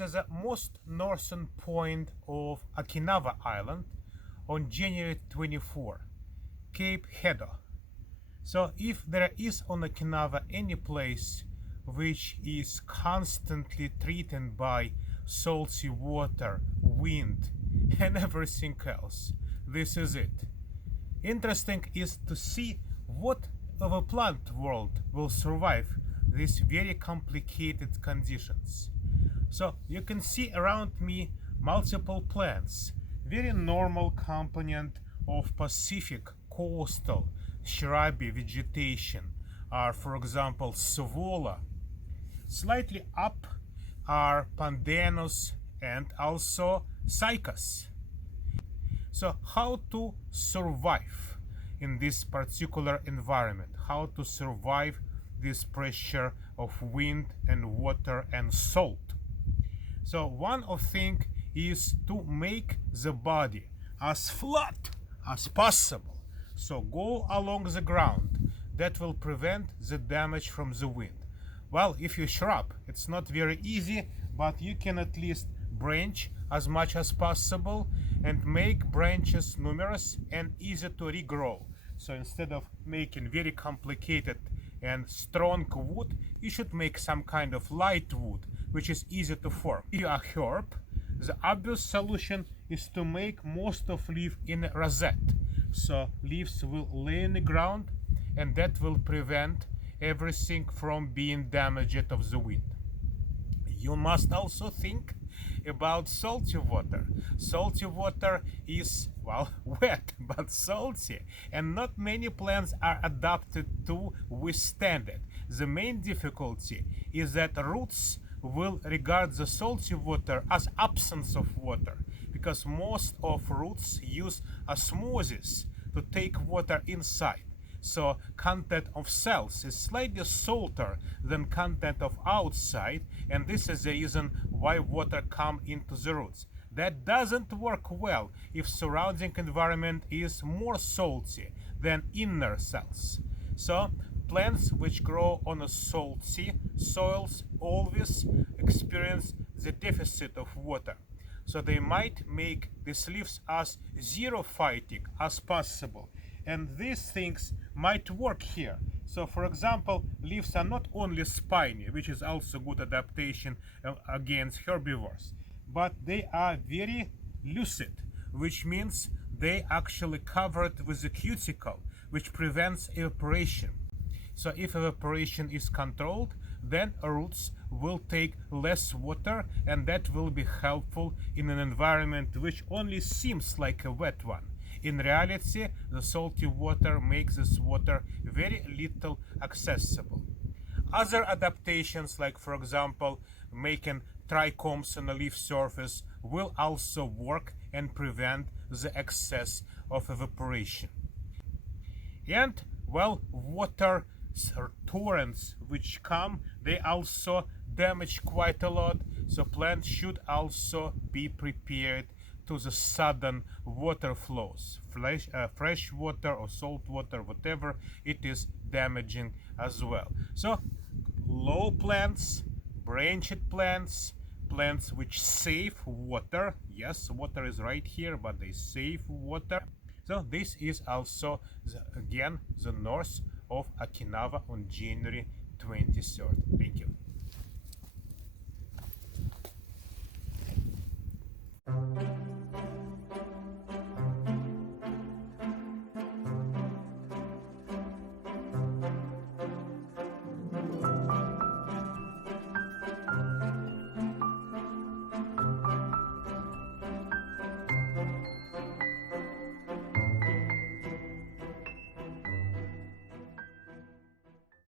arrives at the most northern point of Okinawa Island on January 24, Cape Hedo. So if there is on Okinawa any place which is constantly threatened by salty water, wind, and everything else, this is it. Interesting is to see what of a plant world will survive these very complicated conditions. So you can see around me multiple plants, very normal component of Pacific coastal shrubby vegetation are, for example, Scaevola. Slightly up are Pandanus and also Cycas. So how to survive in this particular environment? How to survive this pressure of wind and water and salt? So one of thing is to make the body as flat as possible. So go along the ground. That will prevent the damage from the wind. Well, if you shrub, it's not very easy, but you can at least branch as much as possible and make branches numerous and easy to regrow. So instead of making very complicated and strong wood, you should make some kind of light wood which is easy to form. If you are a herb, the obvious solution is to make most of leaf in a rosette. So leaves will lay in the ground and that will prevent everything from being damaged of the wind. You must also think about salty water. Salty water is, well, wet but salty, and not many plants are adapted to withstand it. The main difficulty is that roots will regard the salty water as absence of water, because most of roots use osmosis to take water inside. So content of cells is slightly salter than content of outside, and this is the reason why water come into the roots. That doesn't work well if surrounding environment is more salty than inner cells. So plants which grow on a salty soils always experience the deficit of water. So they might make these leaves as xerophytic as possible. And these things might work here. So for example, leaves are not only spiny, which is also good adaptation against herbivores, but they are very lucid, which means they actually covered with a cuticle, which prevents evaporation. So if evaporation is controlled, then roots will take less water, and that will be helpful in an environment which only seems like a wet one. In reality, the salty water makes this water very little accessible. Other adaptations, like for example, making trichomes on a leaf surface, will also work and prevent the excess of evaporation. And, well, water torrents which come, they also damage quite a lot, so plants should also be prepared to the sudden water flows. Fresh water or salt water, whatever, it is damaging as well. So low plants, branched plants, plants which save water. Yes, water is right here, but they save water. So this is also again the north of Okinawa on January 23rd. Thank you.